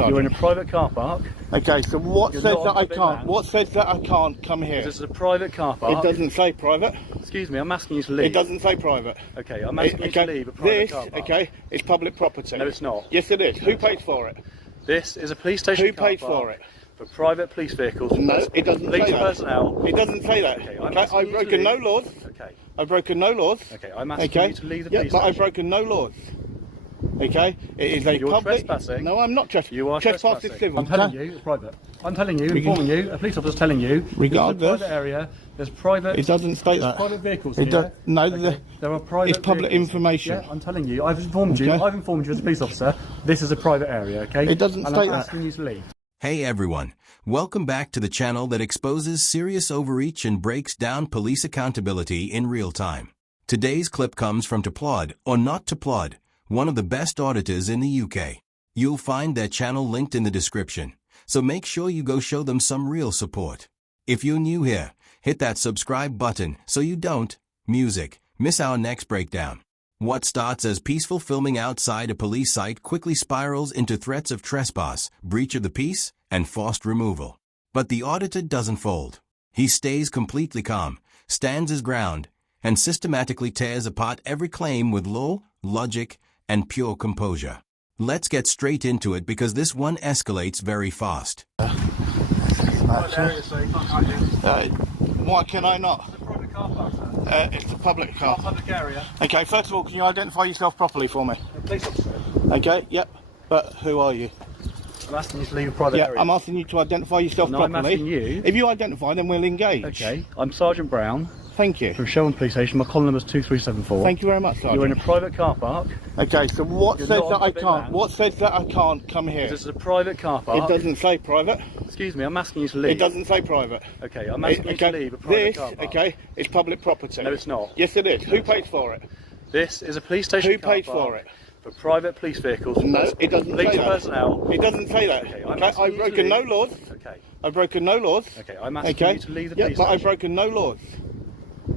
Sergeant? You're in a private car park. Okay, so what You're says not that on I public can't? land. What says that I can't come here? This is a private car park. It doesn't say private. Excuse me, I'm asking you to leave. It doesn't say private. Okay, I'm asking you to leave a private This, car park. okay, is public property. No, it's not. Yes, it is. Who pays for it? This is a police station Who car pays park for it? for private police vehicles. No, it doesn't police say that. personnel. It doesn't say that. Okay, Okay, asking I've you to broken no leave. laws. Okay. I've broken no laws. Okay, I'm asking Okay. you to leave the Yeah, police but I've station. broken no laws. Okay, it is a You're public. trespassing. No, I'm not trespassing. You are Trespass is trespassing. civil. I'm telling you, it's private. I'm telling you, informing you, a police officer's telling you. Regardless. This is a private area. There's private. It doesn't state that. Private vehicles It here. does. No, Okay. There are private. it's public vehicles. information. Yeah, I'm telling you. I've informed you. Okay. I've informed you as a police officer. This is a private area. Okay. It doesn't and state I'm that. asking you to leave. Hey everyone, welcome back to the channel that exposes serious overreach and breaks down police accountability in real time. Today's clip comes from To Plod or Not To Plod, one of the best auditors in the UK. You'll find their channel linked in the description, so make sure you go show them some real support. If you're new here, hit that subscribe button so you don't miss our next breakdown. What starts as peaceful filming outside a police site quickly spirals into threats of trespass, breach of the peace, and forced removal. But the auditor doesn't fold. He stays completely calm, stands his ground, and systematically tears apart every claim with law, logic, and pure composure. Let's get straight into it because this one escalates very fast. Why can I not? It's a private car park, sir. It's a public car. Public area. Okay, first of all, can you identify yourself properly for me? A police officer. Okay, yep. But who are you? I'm asking you to leave a private Yeah, area. I'm asking you to identify yourself No, I'm properly. asking you. If you identify, then we'll engage. Okay. I'm Sergeant Brown Thank you. from Shelburne Police Station. My column number is 2374. Thank you very much, Sergeant. You're in a private car park. Okay, so what You're says not that on I public can't? land. What says that I can't come here? This is a private car park. It doesn't say private. Excuse me, I'm asking you to leave. It doesn't say private. Okay, I'm asking you to leave a private This, car park. okay, is public property. No, it's not. Yes, it is. Who pays for it? This is a police station Who car pays park for it? for private police vehicles. No, it doesn't police say that. personnel. It doesn't say that. Okay, Okay, I'm asking I've you to broken no leave. laws. Okay. I've broken no laws. Okay, I'm asking Okay. you to leave the Yeah, police but I've station. broken no laws.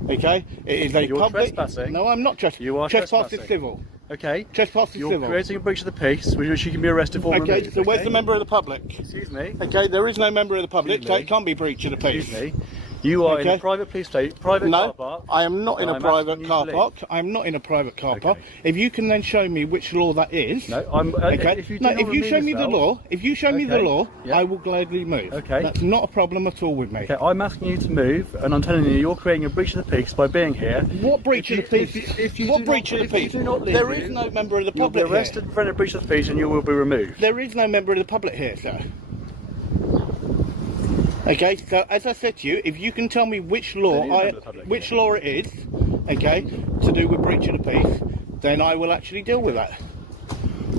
Okay, it is a You're public. trespassing. No, I'm not trespassing. You are Trespass trespassing. is civil. Okay. Trespass is You're civil. creating a breach of the peace, which you can be arrested for. Okay, removed, so where's okay? the member of the public? Excuse me. Okay, there is no member of the public, Excuse so me. it can't be breach of the peace. Excuse me. You are in Okay. a private police station, private No, car park. I am not in a I'm private asking you car to leave. park. I'm not in a private car park. Okay. If you can then show me which law that is. No, I'm. Okay. If you, no, do not if you remove show me the yourself- law, if you show me the Okay. law, Yeah. I will gladly move. Okay. That's not a problem at all with me. Okay, I'm asking you to move, and I'm telling you, you're creating a breach of the peace by being here. What breach If of the you- peace? if you what do breach not- of the if you peace? do not leave, There is no member of the You'll be public arrested here. for a breach of the peace, and you will be removed. There is no member of the public here, sir. Okay, so as I said to you, if you can tell me which law There is no member of the public which here. law it is, okay, to do with breach of the peace, then I will actually deal with that.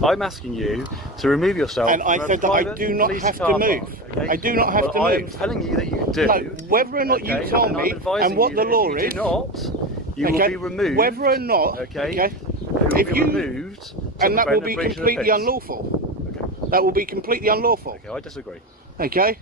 I'm asking you to remove yourself. And I from a said that I private do not police have car to move. park, okay? I do not have Well, to I'm move. telling you that you do. No, whether or not you okay? tell and I'm me advising and what you the that law if is, you do not, you will okay, be removed. whether or not, Okay. if If you you- removed, to and that will prevent be a breach of the completely peace. unlawful. Okay. That will be completely unlawful. Okay, I disagree. Okay?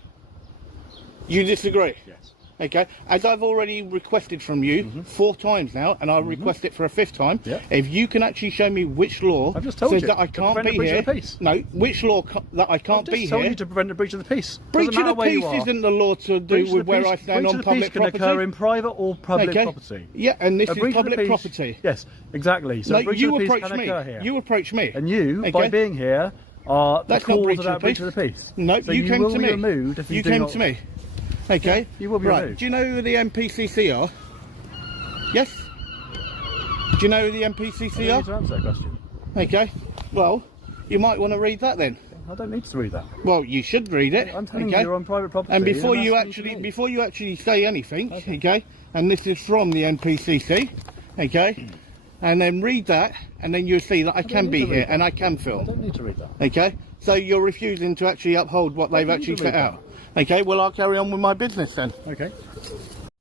You disagree? Yes. Okay, as I've already requested from you 4 times now, and I'll request it for a 5th time. Yeah. If you can actually show me which law I've just told says you, that I to can't prevent a be breach here. of the peace. No, which law that I I've can't just be told here. you to prevent a breach of the peace. Breach Doesn't of the matter where you peace are. isn't the law to do Breach of with the where peace- I stand breach on of the public peace can property. occur in private or public Okay. property. Yeah, and this A is breach of the public peace- property. Yes, exactly. So a No, breach you of the peace approach can me. occur here. You approach me. And you, Okay. by being here, are That's the not cause breach of of that the breach peace. of the peace. No, so you came will to be me. removed if you, You do came not. to me. Okay. You will be right. removed. Do you know who the MPCC are? Yes. Do you know who the MPCC I are? don't need to answer that question. Okay. Well, you might want to read that then. I don't need to read that. Well, you should read it. I'm telling okay? you, you're on private property. And before I'm you asking actually say anything, okay, and this is from the NPCC, okay, and then read that, and then you'll see that I can need be to read here that. and I can I film. don't need to read that. Okay, so you're refusing to actually uphold what they've don't need actually to set read out. Okay, well I'll carry on with my business then. Okay.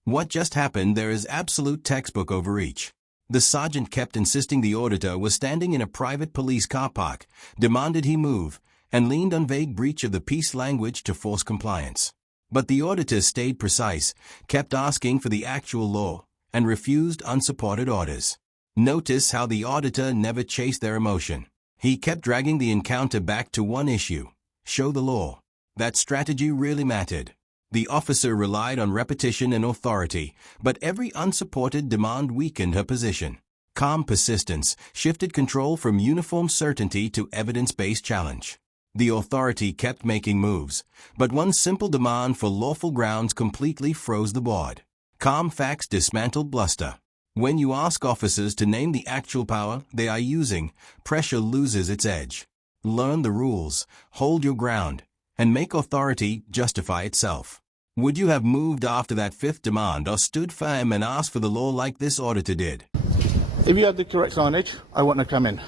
What just happened there is absolute textbook overreach. The sergeant kept insisting the auditor was standing in a private police car park, demanded he move, and leaned on vague breach of the peace language to force compliance. But the auditor stayed precise, kept asking for the actual law, and refused unsupported orders. Notice how the auditor never chased their emotion. He kept dragging the encounter back to one issue: show the law. That strategy really mattered. The officer relied on repetition and authority, but every unsupported demand weakened her position. Calm persistence shifted control from uniform certainty to evidence-based challenge. The authority kept making moves, but one simple demand for lawful grounds completely froze the board. Calm facts dismantled bluster. When you ask officers to name the actual power they are using, pressure loses its edge. Learn the rules, hold your ground, and make authority justify itself. Would you have moved after that fifth demand or stood firm and asked for the law like this auditor did? If you had the correct signage, I wouldn't have come in.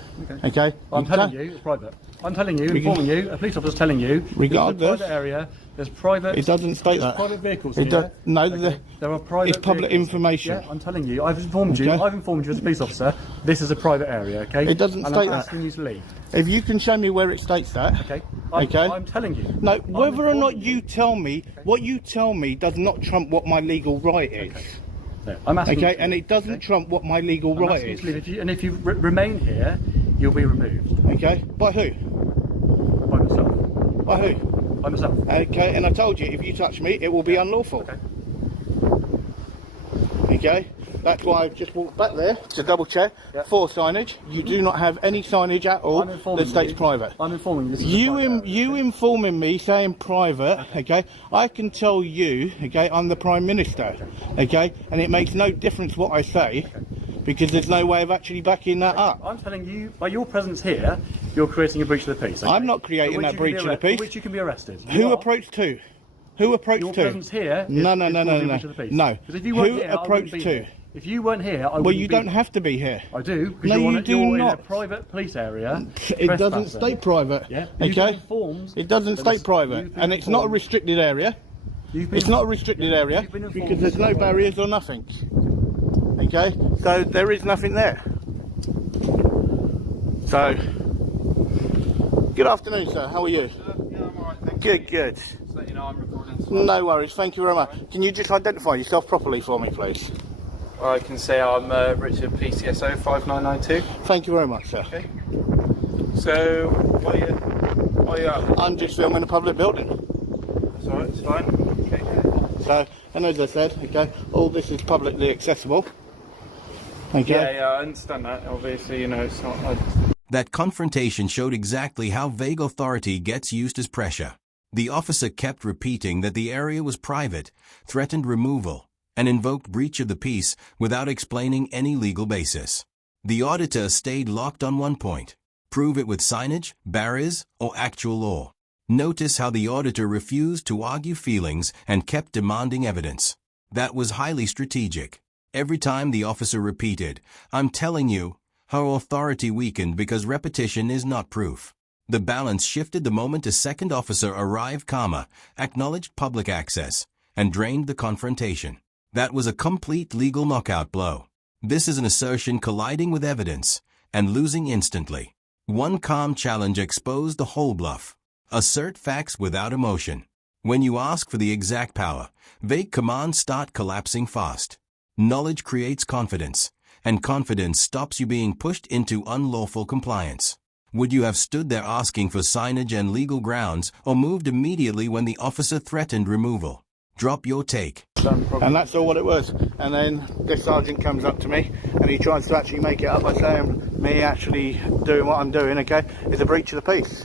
Okay? I'm telling you, it's private. I'm telling you, informing you, a police officer's telling you, regardless, private area, there's private... It doesn't state that. Private vehicles it here. No, okay. There are private it's public vehicles. information. Yeah, I'm telling you, I've informed you, I've informed you as a police officer, this is a private area, okay? It doesn't and state I'm that. asking you to leave. If you can show me where it states that. Okay. I'm telling you. No, whether or not you tell me, what you tell me does not trump what my legal right is. Okay. No, I'm asking okay, and it doesn't trump what my legal right is. If you remain here, you'll be removed. Okay, by who? By myself. By who? By myself. Okay, and I told you, if you touch me, it will be unlawful. Okay. Okay, that's why I've just walked back there to double check for signage. You do not have any signage at all that states private. I'm informing you. You informing me saying private, okay. I can tell you, okay, I'm the Prime Minister, okay, and it makes no difference what I say, because there's no way of actually backing that up. I'm telling you, by your presence here, you're creating a breach of the peace. Okay? I'm not creating that breach of the peace. For which you can be arrested. Who approached who? Who approached your who? Your presence here is no. No. Because if you weren't here, approached who? If you weren't here, I wouldn't. Well, you don't have to be here. I do. No, you do not. In a private police area. It doesn't state private. Yeah. Okay. It doesn't state private, and it's not a restricted area. It's not a restricted area because there's no barriers or nothing. Okay. So there is nothing there. So, good afternoon, sir. How are you? Yeah, I'm alright, thank Good, you. good. Just let you know I'm recording as well. No worries. Thank you very much. Can you just identify yourself properly for me, please? I can say I'm Richard, PCSO 5992. Thank you very much, sir. Okay. So, what are you up? I'm just filming a public building. That's alright, it's fine. Okay. So, and as I said, okay, all this is publicly accessible. Okay. Yeah, I understand that. Obviously, you know, it's not. That confrontation showed exactly how vague authority gets used as pressure. The officer kept repeating that the area was private, threatened removal, and invoked breach of the peace without explaining any legal basis. The auditor stayed locked on one point: prove it with signage, barriers, or actual law. Notice how the auditor refused to argue feelings and kept demanding evidence. That was highly strategic. Every time the officer repeated, "I'm telling you," her authority weakened because repetition is not proof. The balance shifted the moment a second officer arrived calmer, acknowledged public access, and drained the confrontation. That was a complete legal knockout blow. This is an assertion colliding with evidence and losing instantly. One calm challenge exposed the whole bluff. Assert facts without emotion. When you ask for the exact power, vague commands start collapsing fast. Knowledge creates confidence, and confidence stops you being pushed into unlawful compliance. Would you have stood there asking for signage and legal grounds, or moved immediately when the officer threatened removal? Drop your take. And that's all what it was. And then this sergeant comes up to me and he tries to actually make it up by saying me actually doing what I'm doing, okay, is a breach of the peace.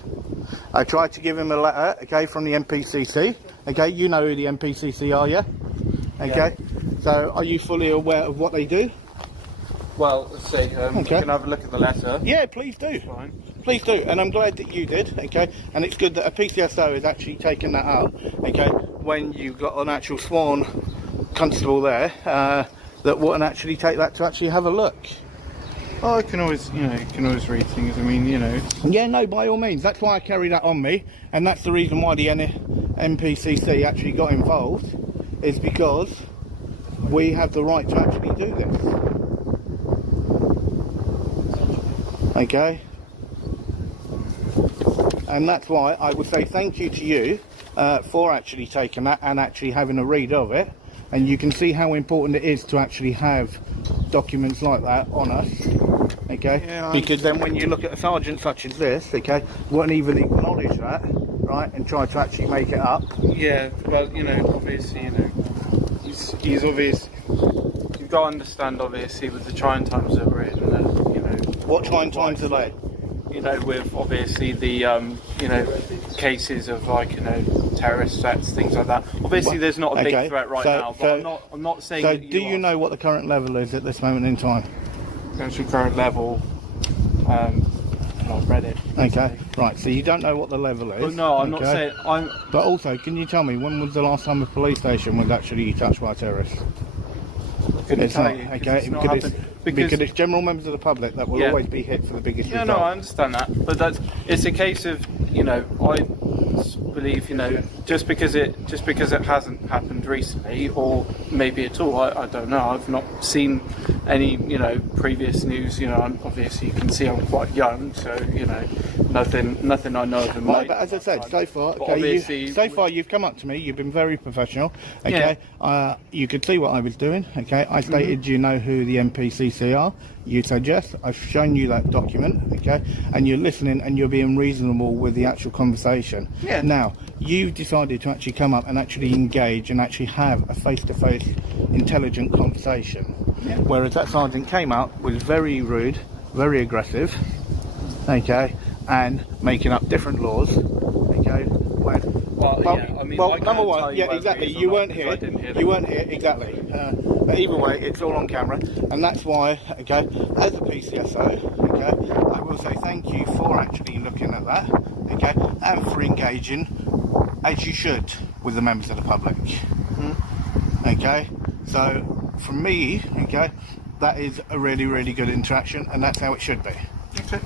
I tried to give him a letter, okay, from the MPCC. Okay, you know who the MPCC are, yeah? Okay. Yeah. So, are you fully aware of what they do? Well, let's see. We can have a look at the letter. Yeah, please do. Fine. Please do. And I'm glad that you did, okay? And it's good that a PCSO has actually taken that out, okay? When you've got an actual sworn constable there, that wouldn't actually take that to actually have a look. Oh, I can always, you know, you can always read things. I mean, you know. Yeah, no, by all means. That's why I carry that on me. And that's the reason why the MPCC actually got involved, is because we have the right to actually do this. Okay? And that's why I would say thank you to you for actually taking that and actually having a read of it. And you can see how important it is to actually have documents like that on us. Okay? Yeah, because then when you look at a sergeant such as this, okay, won't even acknowledge that, right, and tried to actually make it up. Yeah, well, you know, obviously, you know, he's obvious. You've got to understand, obviously, with the trying times that we're in, you know. What trying times are they? You know, with obviously the you know, cases of like, you know, terrorist threats, things like that. Obviously, there's not a big threat right now, but I'm not saying. So, that do you know what the current level is at this moment in time? Current level. I've read it. Okay, right. So you don't know what the level is. But no, I'm not saying I'm. But also, can you tell me when was the last time a police station was actually touched by terrorists? Couldn't tell you, okay, because it's general members of the public that will always be hit for the biggest result. No, I understand that, but it's a case of, you know, I believe, you know, just because it hasn't happened recently, or maybe at all, I don't know. I've not seen any, you know, previous news. You know, obviously you can see I'm quite young, so you know, nothing I know of in my. But as I said, so far, you've come up to me. You've been very professional. Okay, you could see what I was doing. Okay, I stated, you know who the NPCC are. You said yes. I've shown you that document. Okay, and you're listening and you're being reasonable with the actual conversation. Yeah. Now you've decided to actually come up and actually engage and actually have a face-to-face, intelligent conversation. Yeah. Whereas that sergeant came up, was very rude, very aggressive. Okay, and making up different laws. Okay, number one, yeah, exactly. You weren't here. You weren't here, exactly. But either way, it's all on camera, and that's why, okay, as a PCSO, okay, I will say thank you for actually looking at that, okay, and for engaging, as you should, with the members of the public. Okay, so from me, okay, that is a really, really good interaction, and that's how it should be. Okay.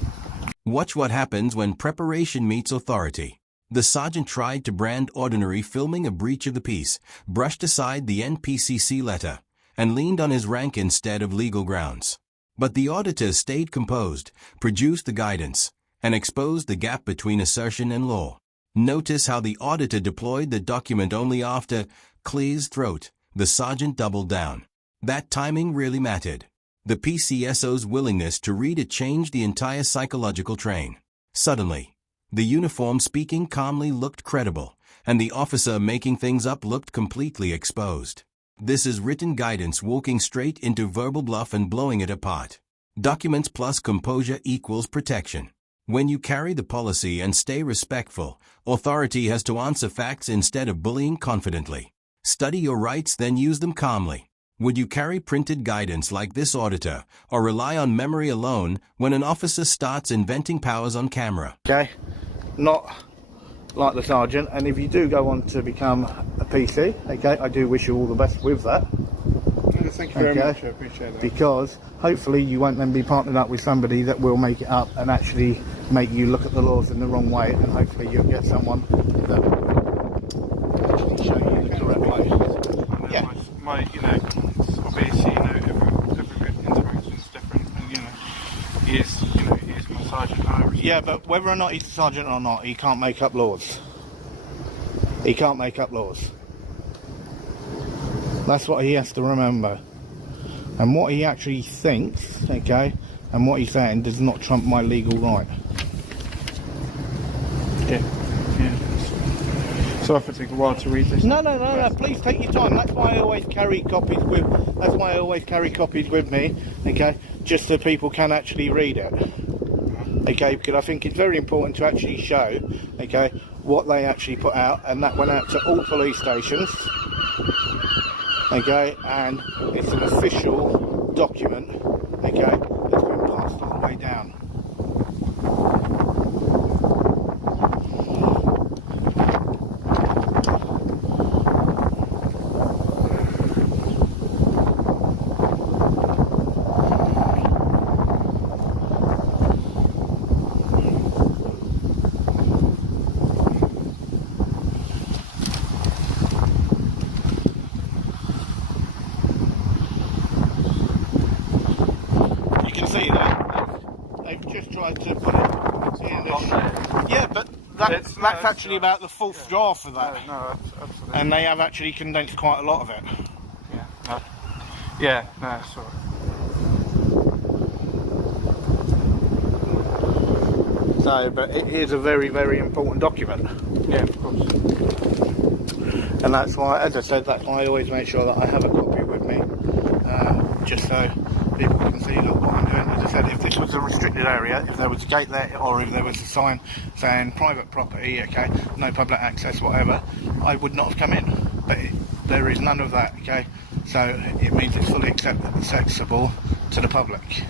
Watch what happens when preparation meets authority. The sergeant tried to brand Ordinary filming a breach of the peace, brushed aside the NPCC letter, and leaned on his rank instead of legal grounds. But the auditor stayed composed, produced the guidance, and exposed the gap between assertion and law. Notice how the auditor deployed the document only after Clear's throat. The sergeant doubled down. That timing really mattered. The PCSO's willingness to read it changed the entire psychological train. Suddenly, the uniform speaking calmly looked credible, and the officer making things up looked completely exposed. This is written guidance walking straight into verbal bluff and blowing it apart. Documents plus composure equals protection. When you carry the policy and stay respectful, authority has to answer facts instead of bullying confidently. Study your rights, then use them calmly. Would you carry printed guidance like this auditor, or rely on memory alone when an officer starts inventing powers on camera? Okay, not like the sergeant, and if you do go on to become a PC, okay, I do wish you all the best with that. Thank you very much, I appreciate that. Because hopefully you won't then be partnered up with somebody that will make it up and actually make you look at the laws in the wrong way, and hopefully you'll get someone that will actually show you the correct way. Yeah. You know, obviously, you know, every interaction is different, and you know, he is my sergeant. Yeah, but whether or not he's a sergeant or not, he can't make up laws. He can't make up laws. That's what he has to remember. And what he actually thinks, okay, and what he's saying does not trump my legal right. Okay. Yeah. So if it takes a while to read this. No. Please take your time. That's why I always carry copies with. That's why I always carry copies with me. Okay, just so people can actually read it. Okay, because I think it's very important to actually show, okay, what they actually put out, and that went out to all police stations. Okay, and it's an official document. Okay, that's been passed all the way down. To put it in yeah, but that's actually about the fourth draft for that. No, absolutely. And they have actually condensed quite a lot of it. Yeah, no, that's all right. So, but it is a very, very important document. Yeah, of course. And that's why, as I said, that's why I always make sure that I have a copy with me, just so people can see look, what I'm doing. As I said, if this was a restricted area, if there was a gate there, or if there was a sign saying private property, okay, no public access, whatever, I would not have come in. But there is none of that, okay, so it means it's fully accessible to the public.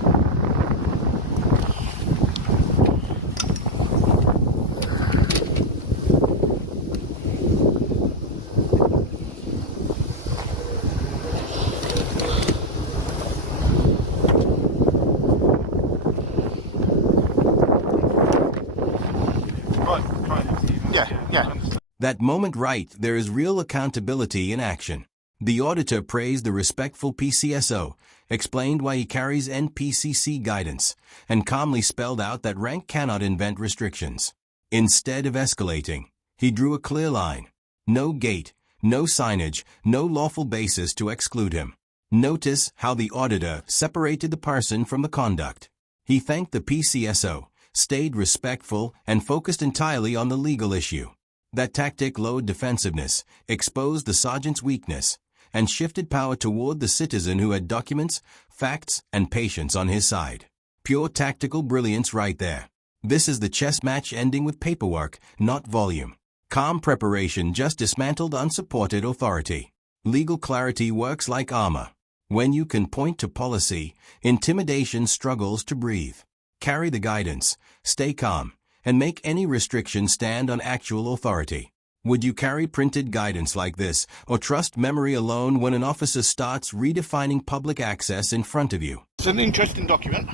Yeah. That moment right, there is real accountability in action. The auditor praised the respectful PCSO, explained why he carries NPCC guidance, and calmly spelled out that rank cannot invent restrictions. Instead of escalating, he drew a clear line. No gate, no signage, no lawful basis to exclude him. Notice how the auditor separated the person from the conduct. He thanked the PCSO, stayed respectful, and focused entirely on the legal issue. That tactic lowered defensiveness, exposed the sergeant's weakness, and shifted power toward the citizen who had documents, facts, and patience on his side. Pure tactical brilliance right there. This is the chess match ending with paperwork, not volume. Calm preparation just dismantled unsupported authority. Legal clarity works like armor. When you can point to policy, intimidation struggles to breathe. Carry the guidance, stay calm, and make any restriction stand on actual authority. Would you carry printed guidance like this, or trust memory alone when an officer starts redefining public access in front of you? It's an interesting document,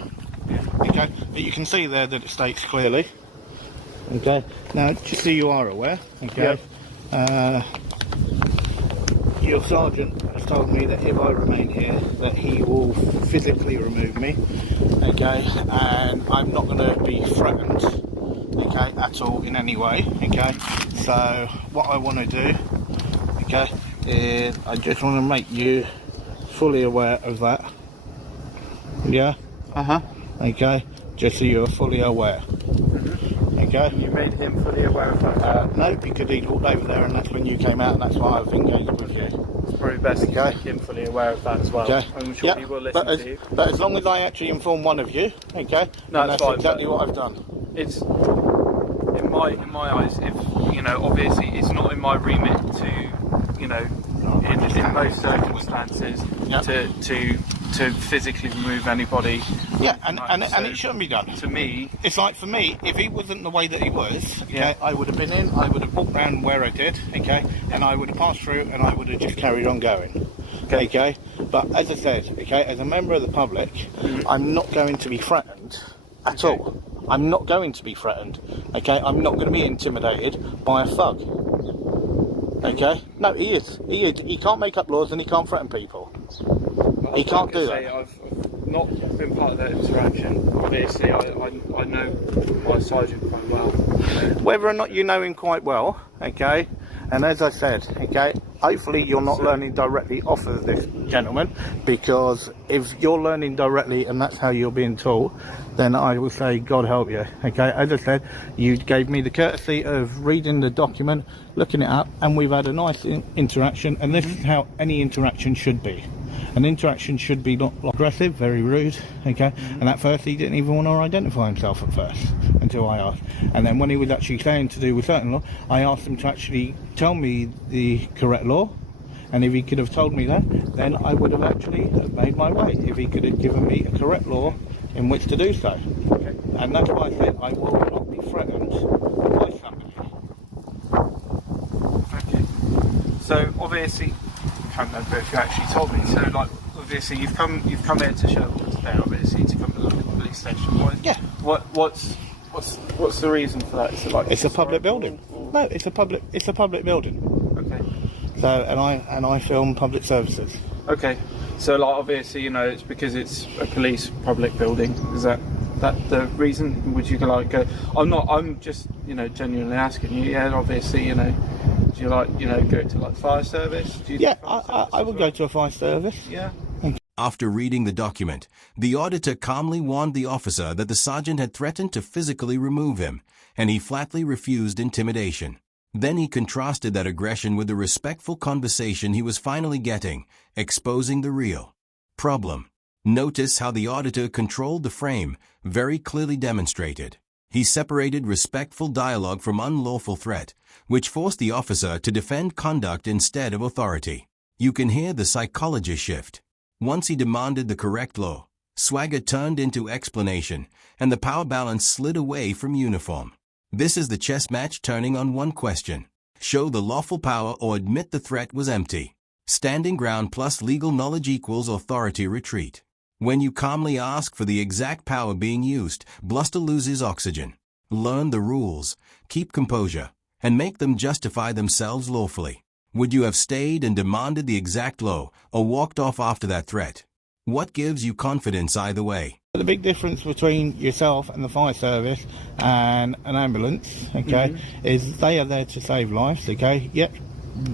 okay, but you can see there that it states clearly, okay, now just so you are aware, okay, your sergeant has told me that if I remain here, that he will physically remove me, okay, and I'm not going to be threatened, okay, at all in any way, okay. So what I want to do, okay, is I just want to make you fully aware of that. Yeah. Okay, just so you're fully aware. Okay. You made him fully aware of that? No, because he'd walked over there, and that's when you came out, and that's why I've engaged with you. It's probably best to make him fully aware of that as well. Okay. I'm sure he will listen to you. But as long as I actually inform one of you, okay, no, that's fine, exactly what I've done. It's in my eyes, if you know, obviously it's not in my remit to, you know, in most circumstances, to physically remove anybody. Yeah, and it shouldn't be done. To me, it's like, for me, if he wasn't the way that he was, okay, I would have been in, I would have walked around where I did, okay, and I would have passed through, and I would have just carried on going, okay. But as I said, okay, as a member of the public, I'm not going to be threatened at all. I'm not going to be threatened, okay. I'm not going to be intimidated by a thug, okay. No, he is. He can't make up laws, and he can't threaten people. He can't do that. I've not been part of that interaction. Obviously, I know my sergeant quite well. Whether or not you know him quite well, okay, and as I said, okay, hopefully you're not learning directly off of this gentleman, because if you're learning directly and that's how you're being taught, then I will say God help you, okay. As I said, you gave me the courtesy of reading the document, looking it up, and we've had a nice interaction, and this is how any interaction should be. An interaction should be not aggressive, very rude, okay. And at first he didn't even want to identify himself at first, until I asked. And then when he was actually saying to do with certain law, I asked him to actually tell me the correct law, and if he could have told me that, then I would have actually made my way, if he could have given me a correct law in which to do so. Okay. And that's why I said I will not be threatened by somebody. Okay. So obviously, I can't remember if you actually told me. So like, obviously you've come here to Sherwood today, obviously to come to look at the police station. What's the reason for that? Is it like it's a public building? No, it's a public building. Okay. So and I film public services. Okay. So like, obviously, you know, it's because it's a police public building. Is that the reason? Would you like go? I'm just, you know, genuinely asking you. Yeah, obviously, you know, do you like, you know, go to like fire service? Do you Yeah, I would go to a fire service. Yeah. After reading the document, the auditor calmly warned the officer that the sergeant had threatened to physically remove him, and he flatly refused intimidation. Then he contrasted that aggression with the respectful conversation he was finally getting, exposing the real problem. Notice how the auditor controlled the frame, very clearly demonstrated. He separated respectful dialogue from unlawful threat, which forced the officer to defend conduct instead of authority. You can hear the psychology shift. Once he demanded the correct law, swagger turned into explanation, and the power balance slid away from uniform. This is the chess match turning on one question: show the lawful power or admit the threat was empty. Standing ground plus legal knowledge equals authority retreat. When you calmly ask for the exact power being used, bluster loses oxygen. Learn the rules, keep composure, and make them justify themselves lawfully. Would you have stayed and demanded the exact law, or walked off after that threat? What gives you confidence either way? The big difference between yourself and the fire service and an ambulance, okay, is they are there to save lives, okay? Yep,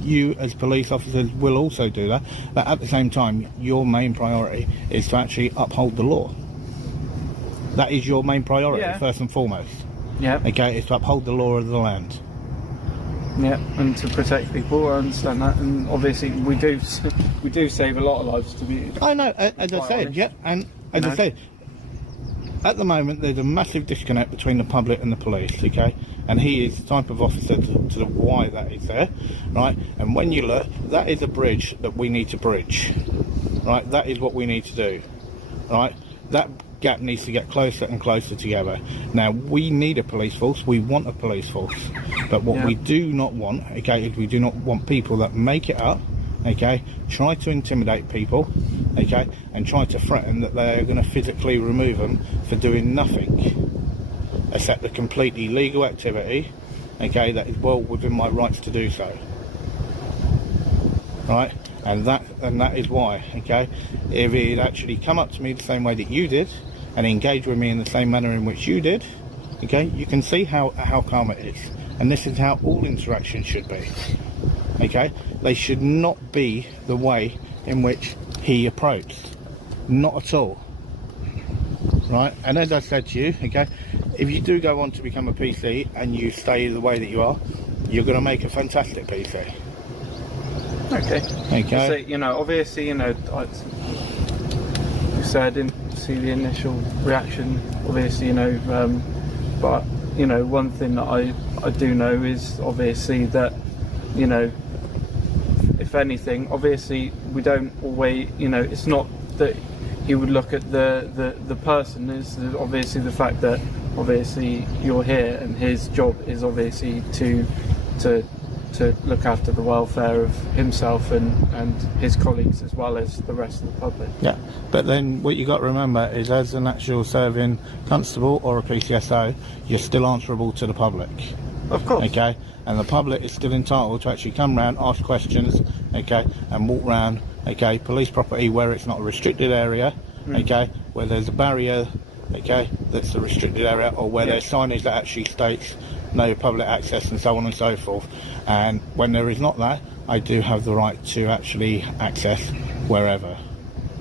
you as police officers will also do that, but at the same time, your main priority is to actually uphold the law. That is your main priority, first and foremost. Yeah. Okay, is to uphold the law of the land. Yeah, and to protect people, I understand that, and obviously we do save a lot of lives, to be. I know, as I said, honest. yeah, and as I said, at the moment there's a massive disconnect between the public and the police, okay, and he is the type of officer to the why that is there, right, and when you look, that is a bridge that we need to bridge, right, that is what we need to do, right, that gap needs to get closer and closer together. Now, we need a police force, we want a police force, but what we do not want, okay, is we do not want people that make it up, okay, try to intimidate people, okay, and try to threaten that they're going to physically remove them for doing nothing except a completely legal activity, okay, that is well within my rights to do so, right, and that is why, okay, if he'd actually come up to me the same way that you did and engage with me in the same manner in which you did, okay, you can see how calm it is, and this is how all interactions should be, okay, they should not be the way in which he approached, not at all, right, and as I said to you, okay, if you do go on to become a PC and you stay the way that you are, you're going to make a fantastic PC. Okay. So, you know, obviously, you know, I didn't see the initial reaction, obviously, you know, but, you know, one thing that I do know is obviously that, you know, if anything, obviously we don't always, you know, it's not that he would look at the person, is obviously the fact that obviously you're here and his job is obviously to look after the welfare of himself and his colleagues as well as the rest of the public. Yeah, but then what you got to remember is as an actual serving constable or a PCSO, you're still answerable to the public. Of course. Okay, and the public is still entitled to actually come round, ask questions, okay, and walk round, okay, police property where it's not a restricted area, okay, where there's a barrier, okay, that's a restricted area, or where there's signage that actually states no public access and so on and so forth. And when there is not that, I do have the right to actually access wherever,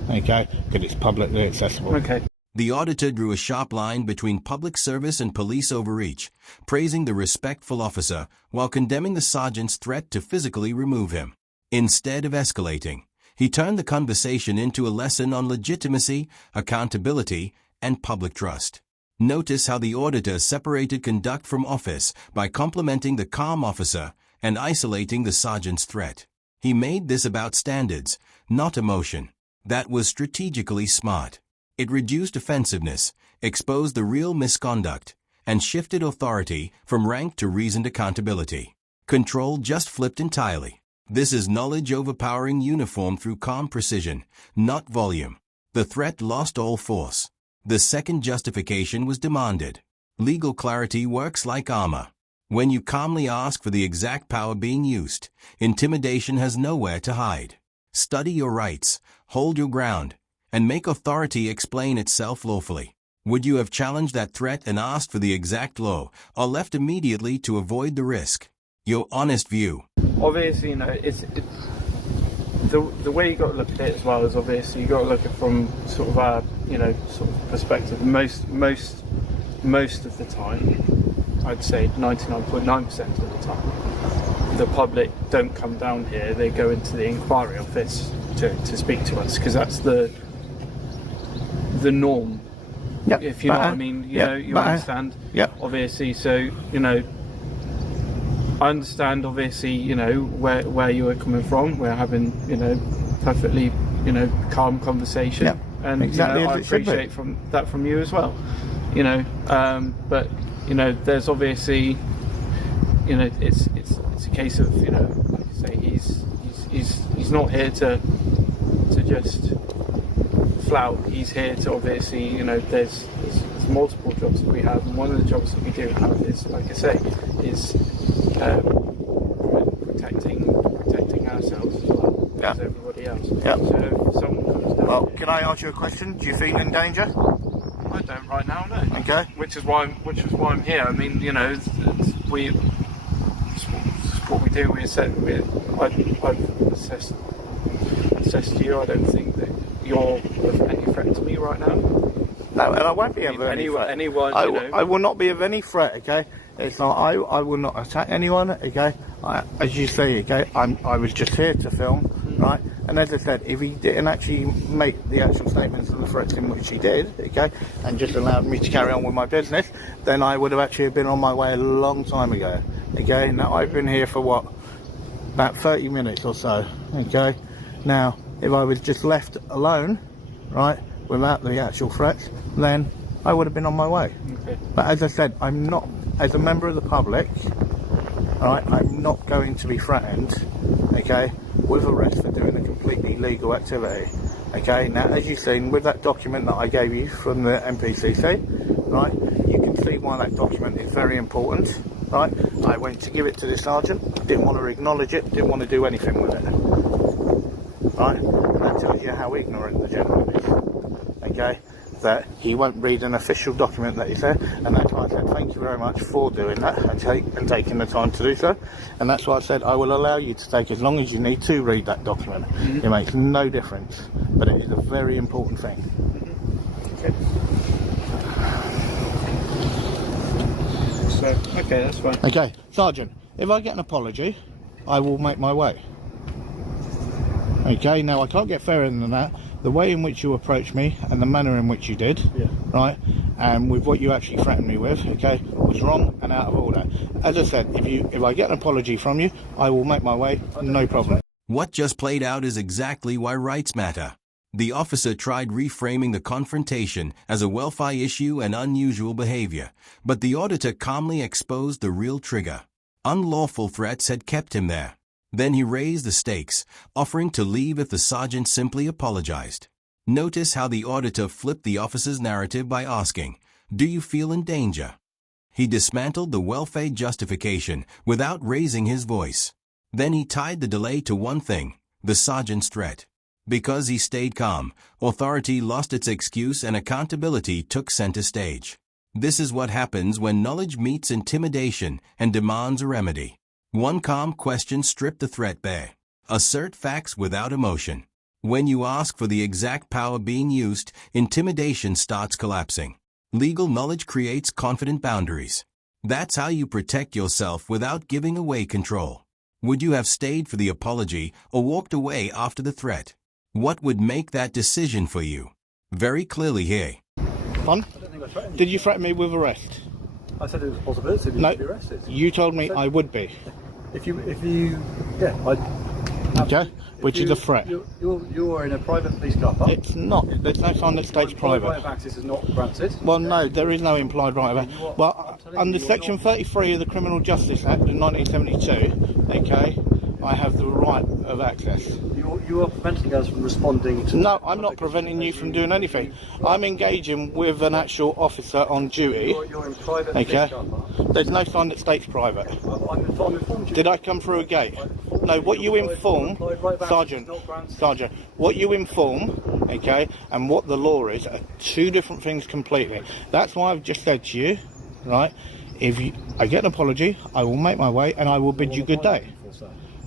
okay, because it's publicly accessible. Okay. The auditor drew a sharp line between public service and police overreach, praising the respectful officer while condemning the sergeant's threat to physically remove him. Instead of escalating, he turned the conversation into a lesson on legitimacy, accountability, and public trust. Notice how the auditor separated conduct from office by complimenting the calm officer and isolating the sergeant's threat. He made this about standards, not emotion. That was strategically smart. It reduced offensiveness, exposed the real misconduct, and shifted authority from rank to reasoned accountability. Control just flipped entirely. This is knowledge overpowering uniform through calm precision, not volume. The threat lost all force. The second justification was demanded. Legal clarity works like armor. When you calmly ask for the exact power being used, intimidation has nowhere to hide. Study your rights, hold your ground, and make authority explain itself lawfully. Would you have challenged that threat and asked for the exact law, or left immediately to avoid the risk? Your honest view. Obviously, you know, the way you got to look at it as well is obviously you got to look at it from sort of our sort of perspective. Most of the time, I'd say 99.9% of the time, the public don't come down here. They go into the inquiry office to speak to us, because that's the norm. Yep. If you know what I mean, you understand. Yep. Obviously, so I understand, obviously, where you are coming from. We're having, perfectly, calm conversation. Yep. And Exactly I as it should be. appreciate that from you as well. But there's obviously, it's a case of, like I say, he's not here to just flout. He's here to obviously, there's multiple jobs that we have, and one of the jobs that we do have is, like I say, is protecting ourselves as well as everybody else. Yeah. So if someone comes down. Well, can I ask you a question? Do you feel in danger? I don't right now, no. Okay. Which is why I'm here. I mean, it's what we do. I've assessed you. I don't think that you're of any threat to me right now. No, and I won't be of any threat. Anyone, I will not be of any threat, okay? It's not, I will not attack anyone, okay? As you say, okay, I was just here to film, right? And as I said, if he didn't actually make the actual statements and the threats in which he did, okay, and just allowed me to carry on with my business, then I would have actually been on my way a long time ago, okay? Now, I've been here for what? About 30 minutes or so, okay? Now, if I was just left alone, right, without the actual threats, then I would have been on my way. Okay. But as I said, I'm not, as a member of the public, right, I'm not going to be threatened, okay, with arrest for doing a completely legal activity. Okay, now as you've seen with that document that I gave you from the MPCC, right, you can see why that document is very important, right? I went to give it to the sergeant, didn't want to acknowledge it, didn't want to do anything with it. Right, that tells you how ignorant the gentleman is, okay, that he won't read an official document that is there, and that's why I said thank you very much for doing that and taking the time to do so, and that's why I said I will allow you to take as long as you need to read that document. It makes no difference, but it is a very important thing. So, okay, that's fine. Okay, Sergeant, if I get an apology, I will make my way. Okay, now I can't get fairer than that. The way in which you approached me and the manner in which you did, right, and with what you actually threatened me with, okay, was wrong and out of order. As I said, if I get an apology from you, I will make my way, no problem. What just played out is exactly why rights matter. The officer tried reframing the confrontation as a welfare issue and unusual behavior, but the auditor calmly exposed the real trigger. Unlawful threats had kept him there. Then he raised the stakes, offering to leave if the sergeant simply apologized. Notice how the auditor flipped the officer's narrative by asking, "Do you feel in danger?" He dismantled the welfare justification without raising his voice. Then he tied the delay to one thing, the sergeant's threat. Because he stayed calm, authority lost its excuse and accountability took center stage. This is what happens when knowledge meets intimidation and demands a remedy. One calm question stripped the threat bare. Assert facts without emotion. When you ask for the exact power being used, intimidation starts collapsing. Legal knowledge creates confident boundaries. That's how you protect yourself without giving away control. Would you have stayed for the apology or walked away after the threat? What would make that decision for you? Very clearly here. Fun? I don't think I threatened you. Did you threaten me with arrest? I said it was a possibility of you No, to be arrested. you told me I would be. If you, Okay, which is a threat. You're in a private police car park. It's not. There's no sign that states Right private. of access is not granted. Well, no, there is no implied right of access. Well, under Section 33 of the Criminal Justice Act of 1972, okay, I have the right of access. You are preventing us from responding to... No, I'm not preventing you from doing anything. I'm engaging with an actual officer on duty. You're in private Okay. police car park. There's no sign that states private. I'm informed you. Did I come through a gate? No, what you inform, Sergeant, what you inform, okay, and what the law is are two different things completely. That's why I've just said to you, right, I get an apology, I will make my way and I will bid you good day.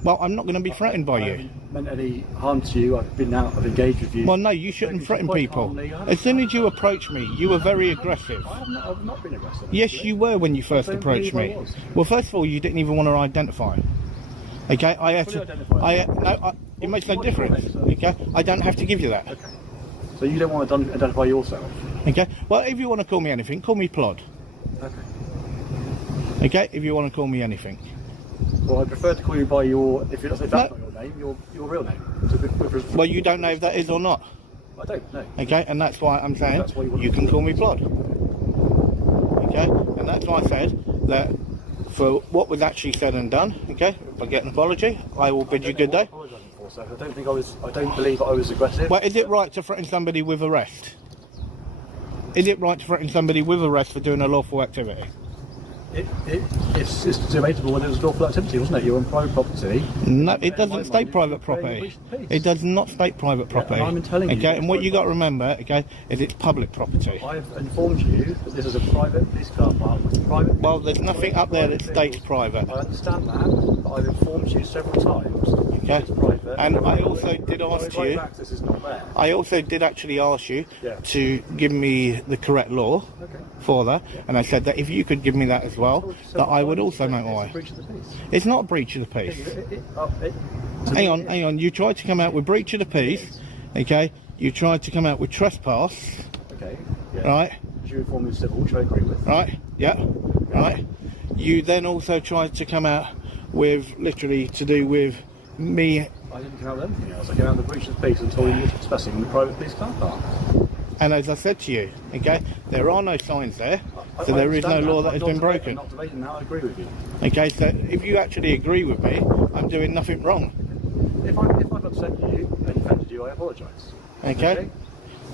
Well, I'm not going to be threatened by I you. haven't meant any harm to you. I've been out, I've engaged with you. Well, no, you shouldn't threaten people. As soon as you approached me, you were very aggressive. I've not been aggressive. Yes, you were when you first don't approached believe me. I was. Well, first of all, you didn't even want to identify. Okay, I had Fully to. identify. It makes no What's your difference. name, sir? Okay, I don't have to give you that. Okay. So you don't want to identify yourself? Okay, well, if you want to call me anything, call me Plod. Okay. Okay, if you want to call me anything. Well, I prefer to call you by your, if that's not your name, your real name. Well, you don't know if that is or not. I don't know. Okay, and that's why I'm saying That's why you want you to can call call me Plod. Okay, and that's why I said that for what was actually said and done. Okay, if I get an apology, I will bid you good day. I don't believe I was aggressive. Well, is it right to threaten somebody with arrest? Is it right to threaten somebody with arrest for doing a lawful activity? It's debatable whether it was lawful activity, wasn't it? You're on private property. No, it doesn't state private property. It does not state private property. I'm telling you. Okay, and what you got to remember, okay, is it's public property. I've informed you that this is a private police car park with private. Well, there's nothing up there that states private. I understand that, but I've informed you several times. Okay, It's private. and I also did ask Private you. access is not there. I also did actually ask you Yeah. to give me the correct law for that, and I said that if you could give me that as well, that I would also know It's a why. breach of the peace. It's not a breach of the peace. Hang on. You tried to come out with breach of the peace, okay? You tried to come out with trespass, Okay. Yeah. right? You informed me of civil, which I agree with. Right? Yeah. Right. You then also tried to come out with literally to do with me, I didn't come out with anything else. I came out with the breach of the peace and told you you were trespassing in the private police car park. and as I said to you, okay, there are no signs there, so there is no law that has been broken. I'm not debating that. I agree with you. Okay, so if you actually agree with me, I'm doing nothing wrong. If I've upset you and offended you, I apologise. Okay?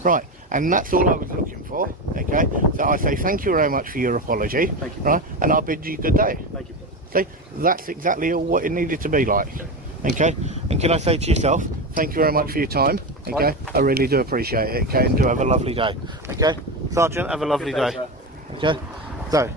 Right, and that's all I was looking for. Okay, so I say thank you very much for your apology. Thank you. Right, and I'll bid you good day. Thank you. See, that's exactly all what it needed to be like. Okay, and can I say to yourself, thank you very much for your time. Okay, I really do appreciate it. Okay, and do have a lovely day. Okay, Sergeant, have a lovely Good day, day. sir. Okay, so.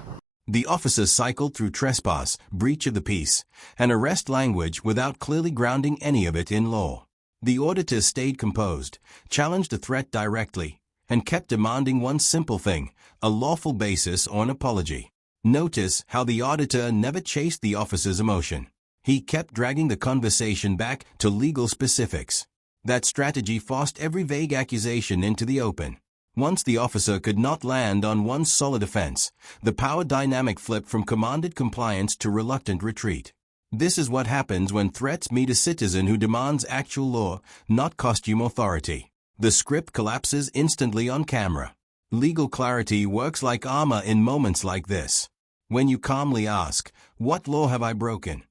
The officer cycled through trespass, breach of the peace, and arrest language without clearly grounding any of it in law. The auditor stayed composed, challenged the threat directly, and kept demanding one simple thing, a lawful basis or an apology. Notice how the auditor never chased the officer's emotion. He kept dragging the conversation back to legal specifics. That strategy forced every vague accusation into the open. Once the officer could not land on one solid offense, the power dynamic flipped from commanded compliance to reluctant retreat. This is what happens when threats meet a citizen who demands actual law, not costume authority. The script collapses instantly on camera. Legal clarity works like armor in moments like this. When you calmly ask, "What law have I broken?"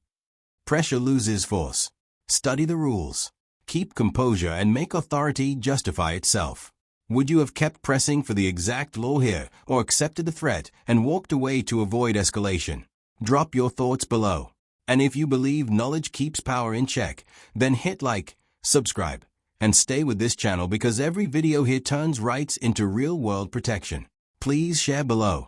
Pressure loses force. Study the rules. Keep composure and make authority justify itself. Would you have kept pressing for the exact law here, or accepted the threat and walked away to avoid escalation? Drop your thoughts below. And if you believe knowledge keeps power in check, then hit like, subscribe, and stay with this channel because every video here turns rights into real-world protection. Please share below.